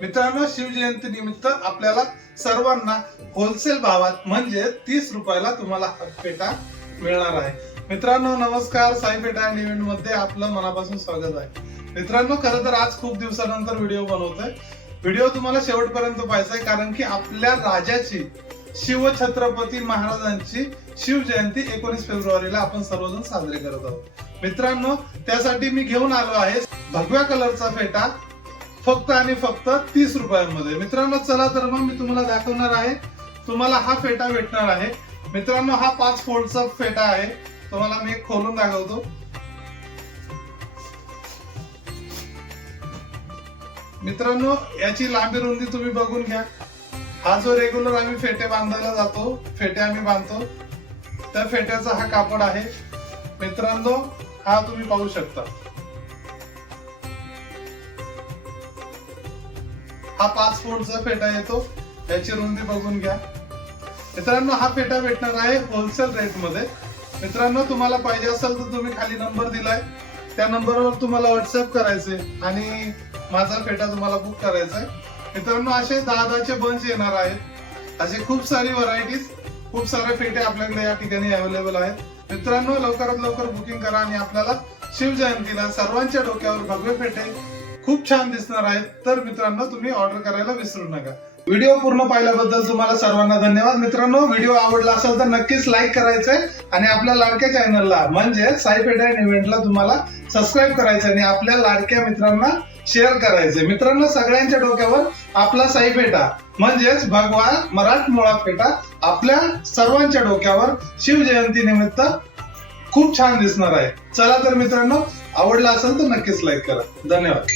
मित्रांनो शिवजयंती निमित्त आपल्याला सर्वांना होलसेल भावात म्हणजे तीस रुपयाला तुम्हाला हा पेटा मिळणार आहे. मित्रांनो नमस्कार. साई पेटा इव्हेंटमध्ये आपलं मनापासून स्वागत आहे. मित्रांनो खरं तर आज खूप दिवसानंतर व्हिडिओ बनवतोय. व्हिडिओ तुम्हाला शेवटपर्यंत पाहायचा आहे कारण की आपल्या राजाची शिवछत्रपती महाराजांची शिवजयंती एकोणीस फेब्रुवारीला आपण सर्वजण साजरे करत आहोत. मित्रांनो त्यासाठी मी घेऊन आलो आहे. भगव्या कलरचा फेटा फक्त आणि फक्त तीस रुपयांमध्ये. मित्रांनो चला तर मग मी तुम्हाला दाखवणार आहे. तुम्हाला हा फेटा भेटणार आहे. मित्रांनो हा पाच फोल्डचा फेटा आहे. तुम्हाला मी खोलून दाखवतो. मित्रांनो याची लांबी रुंदी तुम्ही बघून घ्या. हा जो रेग्युलर आम्ही फेटे बांधायला जातो फेटे आम्ही बांधतो त्या फेट्याचा हा कापड आहे. मित्रांनो हा तुम्ही पाहू शकता. हा पाच फूटचा फेटा येतो. याची रुंदी बघून घ्या. मित्रांनो हा फेटा भेटणार आहे होलसेल रेटमध्ये. मित्रांनो तुम्हाला पाहिजे असेल तर तुम्ही खाली नंबर दिलाय. त्या नंबरवर तुम्हाला व्हॉट्सअप करायचे आणि माझा फेटा तुम्हाला बुक करायचा आहे मित्रांनो असे दहा दहाचे बंच येणार आहेत. असे खूप सारी व्हरायटीज खूप सारे फेटे आपल्याकडे या ठिकाणी अवेलेबल आहेत. मित्रांनो लवकरात लवकर बुकिंग करा आणि आपल्याला शिवजयंतीला सर्वांच्या डोक्यावर भगवे फेटे खूप छान दिसणार आहेत तर मित्रांनो तुम्ही ऑर्डर करायला विसरू नका. व्हिडिओ पूर्ण पाहिल्याबद्दल तुम्हाला सर्वांना धन्यवाद. मित्रांनो व्हिडिओ आवडला असेल तर नक्कीच लाईक करायचंय आणि आपल्या लाडक्या चॅनलला म्हणजे साई पेटा इव्हेंटला तुम्हाला सबस्क्राईब करायचं आणि आपल्या लाडक्या मित्रांना शेअर करायचे मित्रांनो सगळ्यांच्या डोक्यावर आपला साई पेटा म्हणजेच भगवान मराठमोळा पेटा आपल्या सर्वांच्या डोक्यावर शिवजयंती निमित्त खूप छान दिसणार आहे. चला तर मित्रांनो आवडला असेल तर नक्कीच लाईक करा. धन्यवाद.